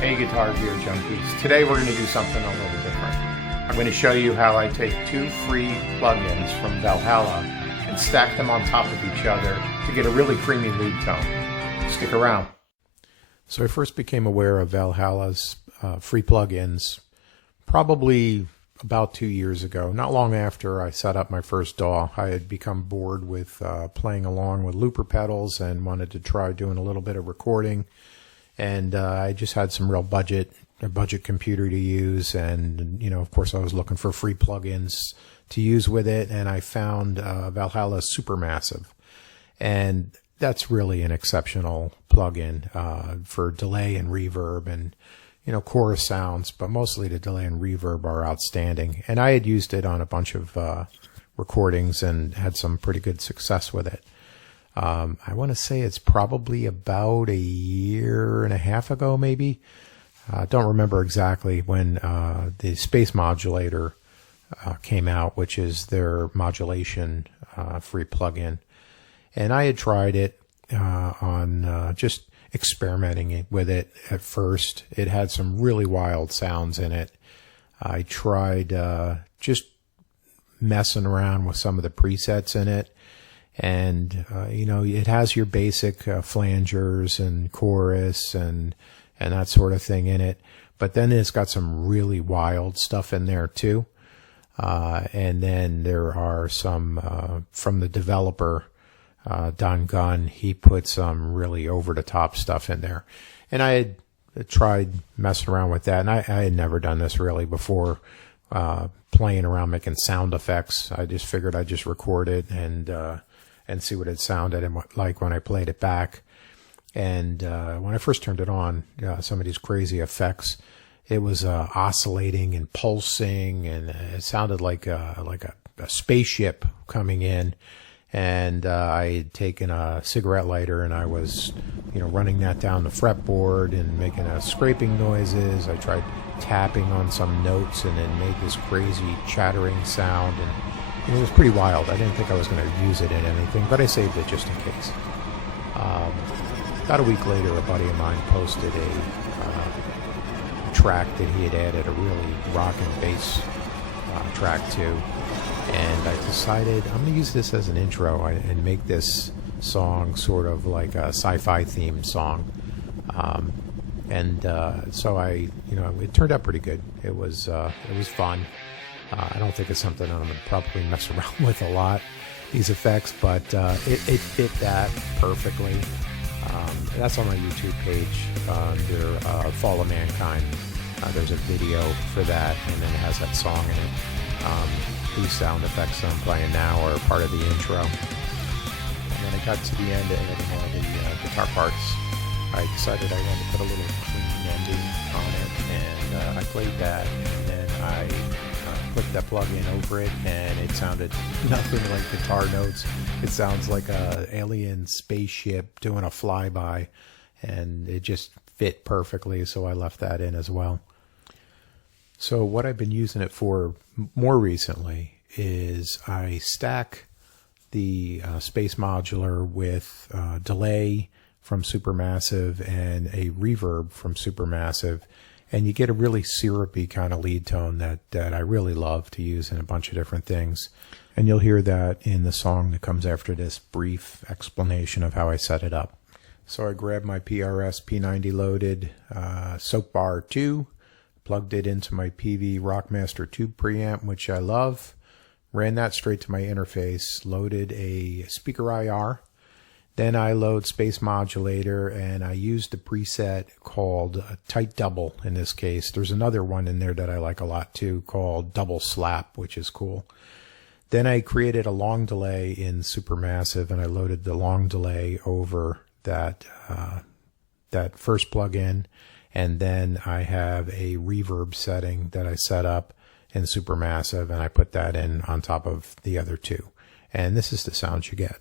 Hey Guitar Gear Junkies, today we're going to do something a little different. I'm going to show you how I take two free plugins from Valhalla and stack them on top of each other to get a really creamy lead tone. Stick around. So I first became aware of Valhalla's free plugins probably about 2 years ago. Not long after I set up my first DAW, I had become bored with playing along with looper pedals and wanted to try doing a little bit of recording. And I just had some real a budget computer to use, and of course I was looking for free plugins to use with it, and I found Valhalla Supermassive, and that's really an exceptional plugin for delay and reverb and chorus sounds, but mostly the delay and reverb are outstanding. And I had used it on a bunch of recordings and had some pretty good success with it. I want to say it's probably about a year and a half ago, maybe. Don't remember exactly when the SpaceModulator came out, which is their modulation free plugin. And I had tried it on just experimenting with it at first. It had some really wild sounds in it. I tried just messing around with some of the presets in it. And, it has your basic flangers and chorus and that sort of thing in it. But then it's got some really wild stuff in there too. And then there are some from the developer, Don Gunn. He put some really over-the-top stuff in there. And I had tried messing around with that. And I had never done this really before, playing around making sound effects. I just figured I'd just record it and see what it sounded like when I played it back. And when I first turned it on, some of these crazy effects, it was oscillating and pulsing, and it sounded like a spaceship coming in. And I had taken a cigarette lighter and I was, running that down the fretboard and making scraping noises. I tried tapping on some notes and then made this crazy chattering sound, and it was pretty wild. I didn't think I was going to use it in anything, but I saved it just in case. About a week later, a buddy of mine posted a track that he had added a really rock and bass track to, and I decided I'm going to use this as an intro and make this song sort of like a sci-fi themed song. So I, it turned out pretty good. It was fun. I don't think it's something I'm going to probably mess around with a lot, these effects, but it fit that perfectly. That's on my YouTube page under Fall of Mankind. There's a video for that, and then it has that song in it. These sound effects I'm playing now are part of the intro. And then I got to the end of editing all the guitar parts. I decided I wanted to put a little clean ending on it, and I played that, and then I clicked that plug-in over it, and it sounded nothing like guitar notes. It sounds like a alien spaceship doing a flyby, and it just fit perfectly, so I left that in as well. So what I've been using it for more recently is I stack the SpaceModular with delay from Supermassive and a reverb from Supermassive, and you get a really syrupy kind of lead tone that I really love to use in a bunch of different things. And you'll hear that in the song that comes after this brief explanation of how I set it up. So I grabbed my PRS P90 loaded Soap Bar 2, plugged it into my PV Rockmaster tube preamp, which I love, ran that straight to my interface, loaded a speaker IR. Then I load SpaceModulator, and I used a preset called Tight Double in this case. There's another one in there that I like a lot too called Double Slap, which is cool. Then I created a long delay in Supermassive, and I loaded the long delay over that first plugin. And then I have a reverb setting that I set up in Supermassive, and I put that in on top of the other two. And this is the sound you get.